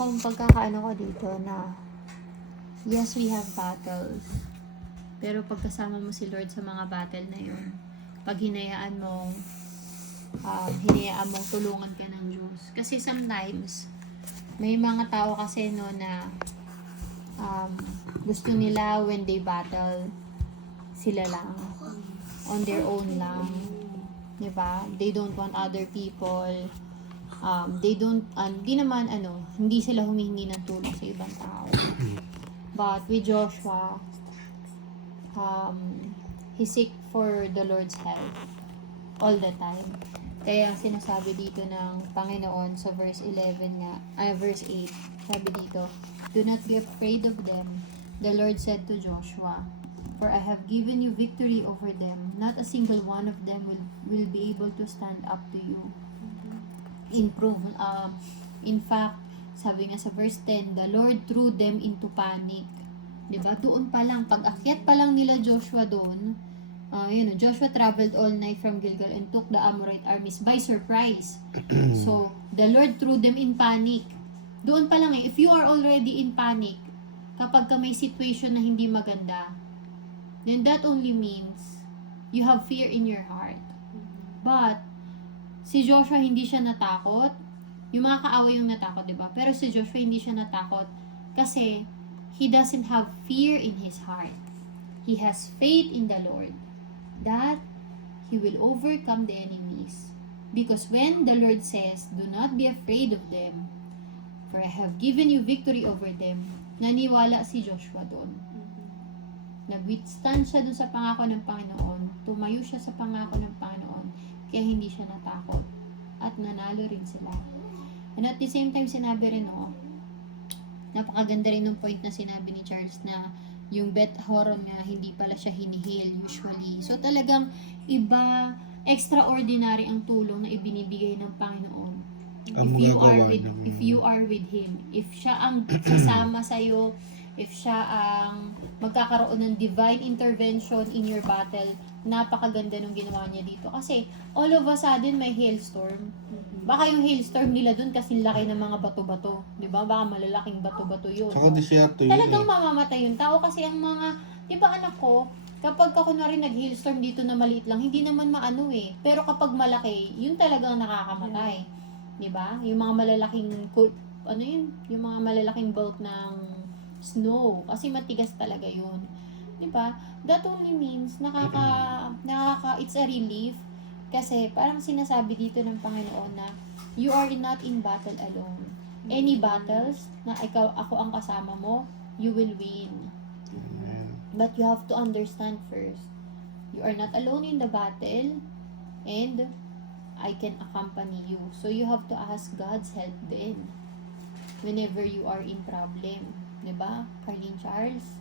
Ako, ang pagkakaano ko dito na, yes, we have battles. Pero pagkasama mo si Lord sa mga battle na yun, pag hinayaan mong tulungan ka ng Diyos. Kasi sometimes, may mga tao kasi no na gusto nila when they battle, sila lang. On their own lang. Diba? They don't want other people. Hindi sila humihingi ng tulong sa ibang tao. But with Joshua, he seek for the Lord's help all the time. Kaya sinasabi dito ng Panginoon sa verse 11 verse 8, sabi dito, "Do not be afraid of them. The Lord said to Joshua, for I have given you victory over them. Not a single one of them will be able to stand up to you." In fact, sabi nga sa verse 10, the Lord threw them into panic. Diba? Doon pa lang, pag-akyat pa lang nila Joshua doon, Joshua traveled all night from Gilgal and took the Amorite armies by surprise. So, the Lord threw them in panic. Doon pa lang if you are already in panic, kapag ka may situation na hindi maganda, then that only means you have fear in your heart. But, si Joshua hindi siya natakot. Yung mga kaaway yung natakot, diba? Pero si Joshua hindi siya natakot kasi he doesn't have fear in his heart. He has faith in the Lord that he will overcome the enemies. Because when the Lord says, "Do not be afraid of them, for I have given you victory over them," naniwala si Joshua doon. Nag-withstand siya doon sa pangako ng Panginoon. Tumayo siya sa pangako ng Panginoon. Kaya hindi siya natakot. At nanalo rin sila. And at the same time, sinabi rin, napakaganda rin ng point na sinabi ni Charles na yung Beth Horon nga, hindi pala siya hinihil usually. So talagang iba, extraordinary ang tulong na ibinibigay ng Panginoon. If you are with Him, if siya ang sasama sa'yo, if siya ang magkakaroon ng divine intervention in your battle, napakaganda nung ginawa niya dito. Kasi all of a sudden may hailstorm. Baka yung hailstorm nila dun kasi laki ng mga bato-bato. Diba? Baka malalaking bato-bato yun. Saka disyerto yun. Talagang mamamatay yung tao kasi ang mga, diba anak ko, kapag kunwari nag-hailstorm dito na maliit lang, hindi naman maano eh. Pero kapag malaki, yun talagang nakakamatay. Diba? Yung mga malalaking, yung mga malalaking bolt ng snow. Kasi matigas talaga yun. Diba? That only means, it's a relief. Kasi parang sinasabi dito ng Panginoon na you are not in battle alone. Any battles na ako ang kasama mo, you will win. But you have to understand first, you are not alone in the battle and I can accompany you. So you have to ask God's help then whenever you are in problem. Diba? Carlene Charles?